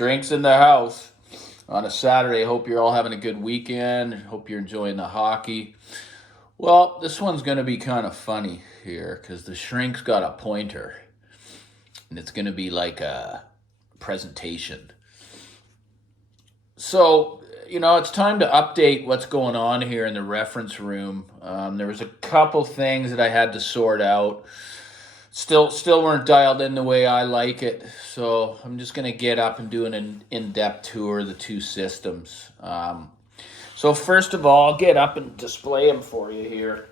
Shrinks in the house on a Saturday. Hope you're all having a good weekend. Hope you're enjoying the hockey. Well, this one's going to be kind of funny here because the Shrink's got a pointer. And it's going to be like a presentation. So, it's time to update what's going on here in the reference room. There was a couple things that I had to sort out. Still weren't dialed in the way I like it. So I'm just going to get up and do an in-depth tour of the two systems. So first of all, I'll get up and display them for you here.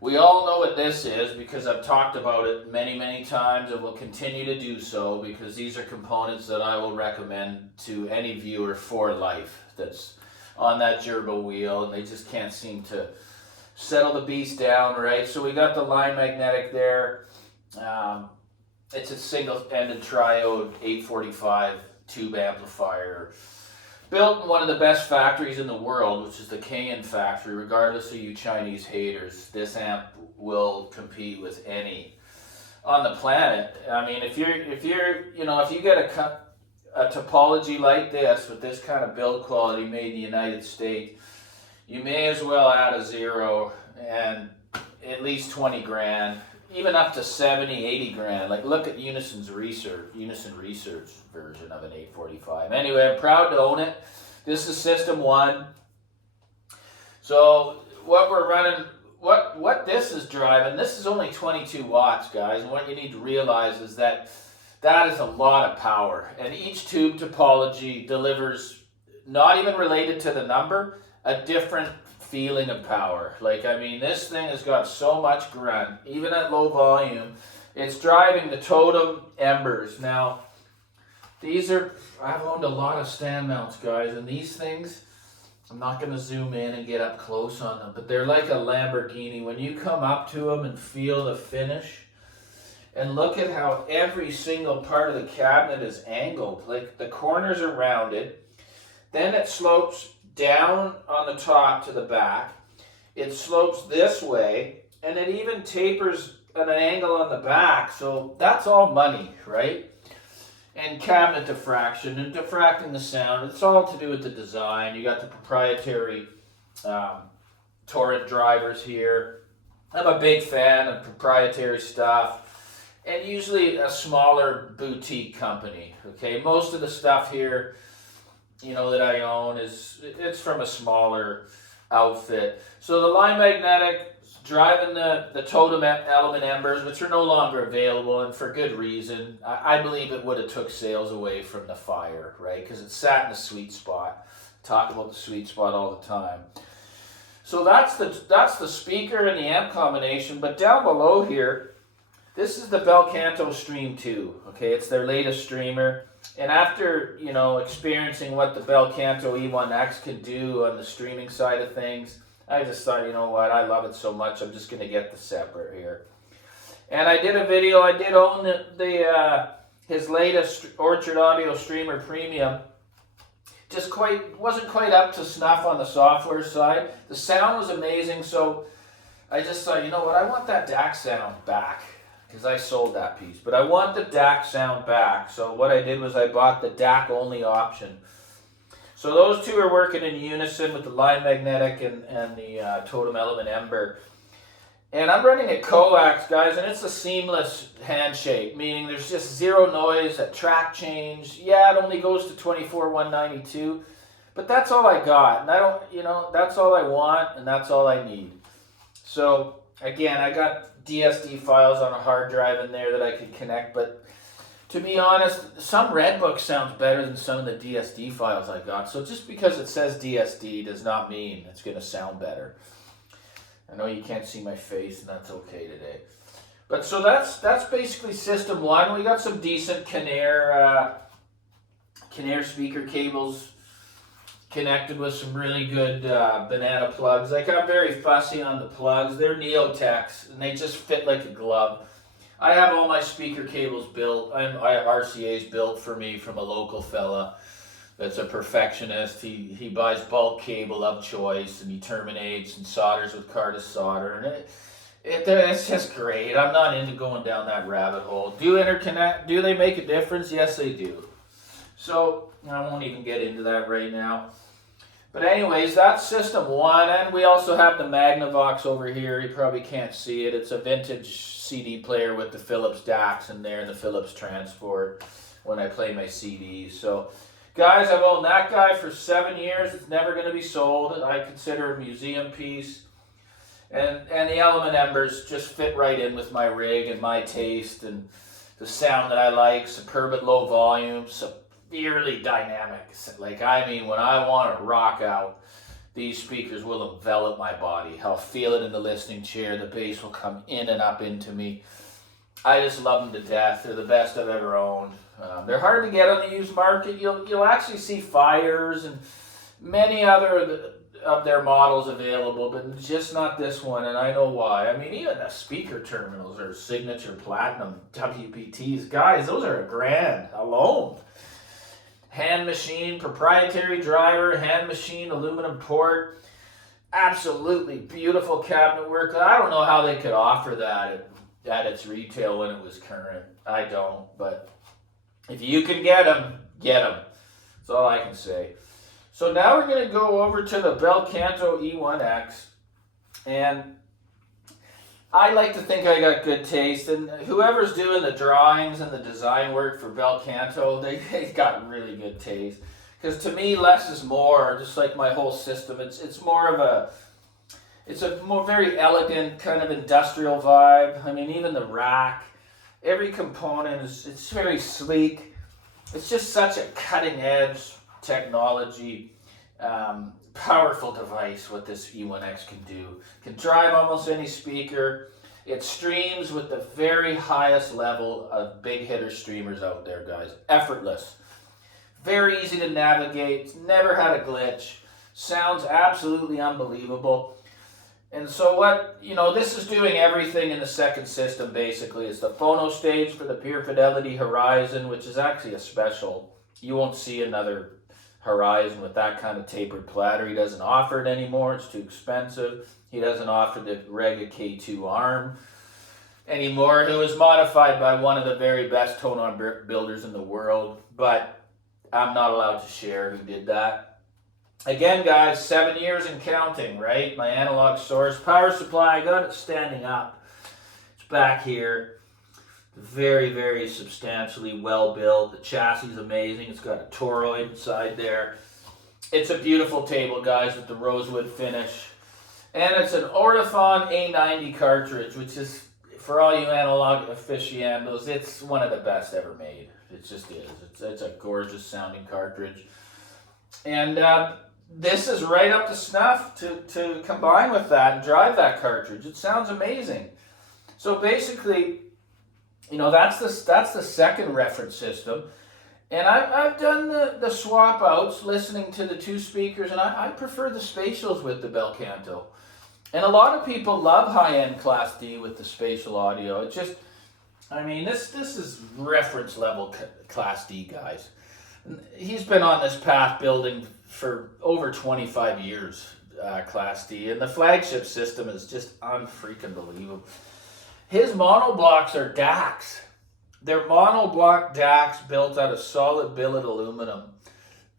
We all know what this is because I've talked about it many, many times and will continue to do so because these are components that I will recommend to any viewer for life that's on that gerbil wheel and they just can't seem to settle the beast down, right? So we got the line magnetic there. It's a single-ended triode 845 tube amplifier. Built in one of the best factories in the world, which is the Cayenne factory. Regardless of you Chinese haters, this amp will compete with any on the planet. I mean, if you get a topology like this with this kind of build quality made in the United States, you may as well add a zero and at least 20 grand, even up to 70, 80 grand. Like look at Unison Research version of an 845. Anyway, I'm proud to own it. This is system one. So what we're running, what this is driving, this is only 22 watts, guys. And what you need to realize is that is a lot of power. And each tube topology delivers, not even related to the number, a different feeling of power. Like, I mean, this thing has got so much grunt, even at low volume. It's driving the Totem Embers. Now, I've owned a lot of stand mounts, guys, and these things, I'm not going to zoom in and get up close on them, but they're like a Lamborghini. When you come up to them and feel the finish, and look at how every single part of the cabinet is angled. Like, the corners are rounded, then it slopes down on the top to the back. It slopes this way, and it even tapers at an angle on the back. So that's all money, right? And cabinet diffraction and diffracting the sound. It's all to do with the design. You got the proprietary torrent drivers here. I'm a big fan of proprietary stuff, and usually a smaller boutique company. Okay, most of the stuff here, that I own it's from a smaller outfit. So the line magnetic driving the Totem element Embers, which are no longer available, and for good reason. I believe it would have took sales away from the Fire, right? Because it sat in the sweet spot. Talk about the sweet spot all the time. So that's the speaker and the amp combination. But down below here, this is the Belcanto Stream 2. Okay, it's their latest streamer. And after, experiencing what the Belcanto E1X can do on the streaming side of things, I just thought, you know what, I love it so much, I'm just going to get the separate here. And I did a video, I did own his latest Orchard Audio Streamer Premium. Wasn't quite up to snuff on the software side. The sound was amazing, so I just thought, you know what, I want that DAC sound back. Because I sold that piece. But I want the DAC sound back. So what I did was I bought the DAC only option. So those two are working in unison with the line magnetic and the Totem element Ember. And I'm running it coax, guys, and it's a seamless handshake, meaning there's just zero noise at track change. Yeah, it only goes to 24,192, but that's all I got. And I don't, that's all I want, and that's all I need. So again, I got DSD files on a hard drive in there that I could connect, but to be honest, some Redbook sounds better than some of the DSD files I got. So just because it says DSD does not mean it's going to sound better. I know you can't see my face, and that's okay today. But so that's basically system one. We got some decent Canair speaker cables connected with some really good banana plugs. Like, I'm very fussy on the plugs. They're Neotex, and they just fit like a glove. I have all my speaker cables built. I have RCAs built for me from a local fella that's a perfectionist. He buys bulk cable of choice, and he terminates and solders with Cardis solder, and it's just great. I'm not into going down that rabbit hole. Do they make a difference? Yes, they do. So I won't even get into that right now. But anyways, that's system one, and we also have the Magnavox over here. You probably can't see it. It's a vintage CD player with the Philips DACs in there and the Philips transport when I play my CDs. So guys, I've owned that guy for 7 years. It's never going to be sold. I consider it a museum piece. And the Element Embers just fit right in with my rig and my taste and the sound that I like. Superb at low volume, severely dynamic. Like, I mean, when I want to rock out, these speakers will envelop my body. I'll feel it in the listening chair. The bass will come in and up into me. I just love them to death. They're the best I've ever owned. They're hard to get on the used market. You'll actually see Fires and many other of their models available, but just not this one, and I know why. I mean, even the speaker terminals are Signature Platinum WPTs. Guys, those are $1,000 alone. Hand machine, proprietary driver, hand machine, aluminum port. Absolutely beautiful cabinet work. I don't know how they could offer that at its retail when it was current. I don't, but if you can get them, get them. That's all I can say. So now we're going to go over to the Belcanto E1X, and I like to think I got good taste, and whoever's doing the drawings and the design work for Belcanto, they got really good taste. Because to me, less is more, just like my whole system. It's more of a, it's a more very elegant kind of industrial vibe. I mean, even the rack, every component it's very sleek. It's just such a cutting edge technology, powerful device what this E1X can do. Can drive almost any speaker. It streams with the very highest level of big hitter streamers out there, guys. Effortless. Very easy to navigate. Never had a glitch. Sounds absolutely unbelievable. And so what, this is doing everything in the second system basically. It's the phono stage for the Pure Fidelity Horizon, which is actually a special. You won't see another Horizon with that kind of tapered platter. He doesn't offer it anymore. It's too expensive. He doesn't offer the Rega K2 arm anymore. It was modified by one of the very best tone-on builders in the world, but I'm not allowed to share who did that. Again, guys, 7 years and counting, right? My analog source. Power supply, I got it standing up. It's back here. Very, very substantially well built. The chassis is amazing. It's got a toroid inside there. It's a beautiful table, guys, with the rosewood finish. And it's an Ortofon A90 cartridge, which is, for all you analog aficionados, it's one of the best ever made. It just is. It's a gorgeous sounding cartridge. And this is right up to snuff to combine with that and drive that cartridge. It sounds amazing. So basically, that's the second reference system. And I've done the swap outs listening to the two speakers, and I prefer the Spatials with the Belcanto. And a lot of people love high-end Class D with the Spatial audio. It just, this is reference level Class D, guys. He's been on this path building for over 25 years, Class D, and the flagship system is just unfreaking believable. His monoblocks are DACs. They're monoblock DACs built out of solid billet aluminum.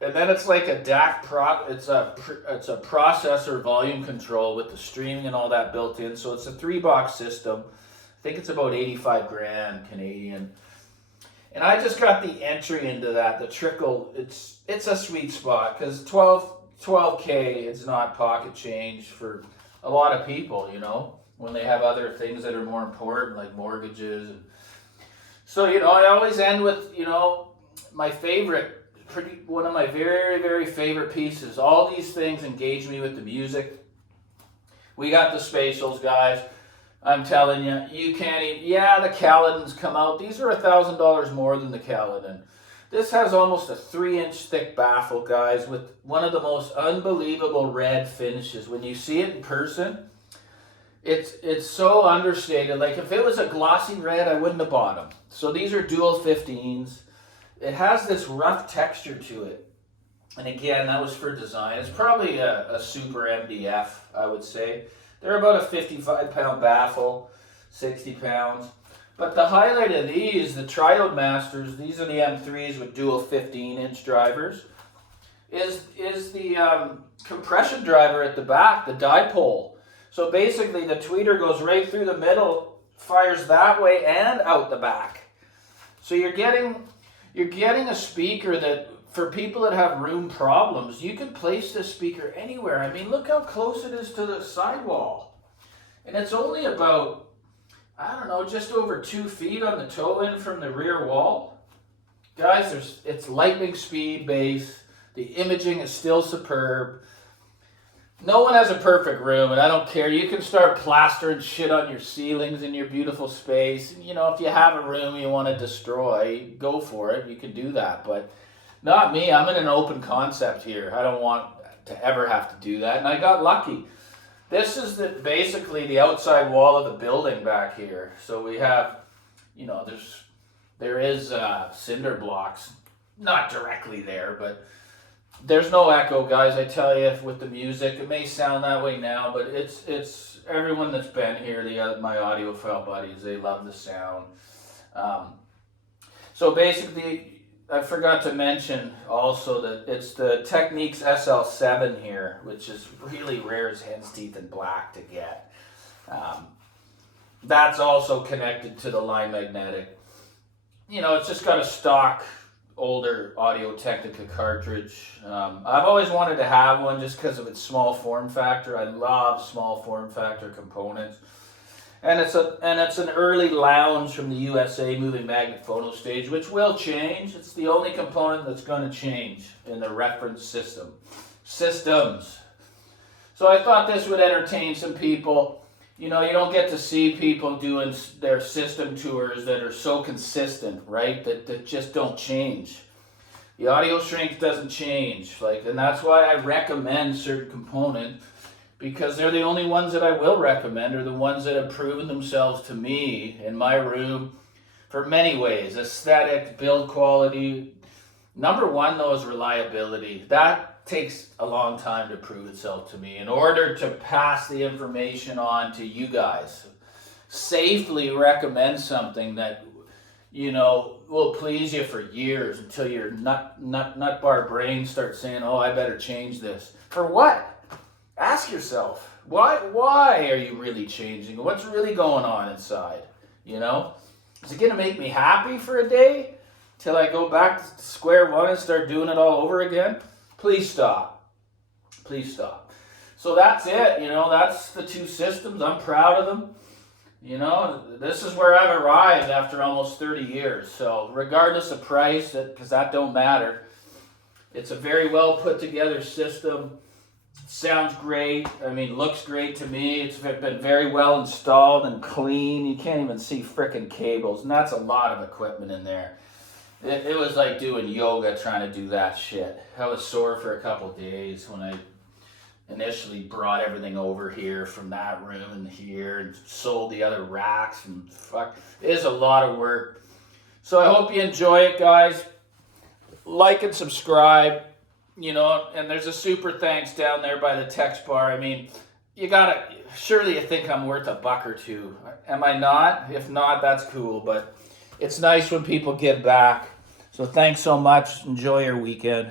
And then it's like a DAC it's a processor volume control with the streaming and all that built in. So it's a 3-box system. I think it's about 85 grand Canadian. And I just got the entry into that, the trickle. It's a sweet spot because 12K is not pocket change for a lot of people, when they have other things that are more important, like mortgages. And so, I always end with, my favorite, one of my very, very favorite pieces. All these things engage me with the music. We got the Spatials, guys. I'm telling you, you can't even, the Caledons come out. These are $1,000 more than the Caledon. This has almost a 3-inch thick baffle, guys, with one of the most unbelievable red finishes. When you see it in person, it's so understated. Like, if it was a glossy red, I wouldn't have bought them. So these are dual 15s. It has this rough texture to it. And again, that was for design. It's probably a super MDF, I would say. They're about a 55-pound baffle, 60 pounds. But the highlight of these, the Triode Masters, these are the M3s with dual 15-inch drivers, is the compression driver at the back, the dipole. So basically the tweeter goes right through the middle, fires that way and out the back. So you're getting a speaker that, for people that have room problems, you can place this speaker anywhere. I mean, look how close it is to the sidewall. And it's only about, I don't know, just over 2 feet on the toe in from the rear wall. Guys, it's lightning speed bass. The imaging is still superb. No one has a perfect room, and I don't care. You can start plastering shit on your ceilings in your beautiful space. You know, if you have a room you want to destroy, go for it. You can do that, but not me. I'm in an open concept here. I don't want to ever have to do that, and I got lucky. This is basically the outside wall of the building back here. So we have, you know, there is cinder blocks, not directly there, but there's no echo, guys. I tell you, with the music, it may sound that way now, but it's everyone that's been here, my audiophile buddies, they love the sound. So basically, I forgot to mention also that it's the Technics SL7 here, which is really rare as hen's teeth and black to get. That's also connected to the line magnetic. You know, it's just got a stock older Audio-Technica cartridge. I've always wanted to have one just because of its small form factor. I love small form factor components. And it's an early lounge from the USA moving magnet phono stage, which will change. It's the only component that's going to change in the reference systems. So I thought this would entertain some people. You know, you don't get to see people doing their system tours that are so consistent, right? That just don't change. The audio shrink doesn't change, and that's why I recommend certain components, because they're the only ones that I will recommend, are the ones that have proven themselves to me in my room for many ways. Aesthetic, build quality. Number one, though, is reliability. That takes a long time to prove itself to me in order to pass the information on to you guys. Safely recommend something that, you know, will please you for years until your nut bar brain starts saying, oh, I better change this. For what? Ask yourself, why are you really changing? What's really going on inside? You know? Is it going to make me happy for a day till I go back to square one and start doing it all over again? Please stop. Please stop. So that's it. You know, that's the two systems. I'm proud of them. You know, this is where I've arrived after almost 30 years. So regardless of price, because that don't matter, it's a very well put together system. Sounds great. I mean, looks great to me. It's been very well installed and clean. You can't even see frickin' cables. And that's a lot of equipment in there. It was like doing yoga trying to do that shit. I was sore for a couple of days when I initially brought everything over here from that room and here and sold the other racks and fuck. It is a lot of work. So I hope you enjoy it, guys. Like and subscribe, you know, and there's a super thanks down there by the text bar. I mean, surely you think I'm worth $1 or $2. Am I not? If not, that's cool, but it's nice when people give back. So thanks so much. Enjoy your weekend.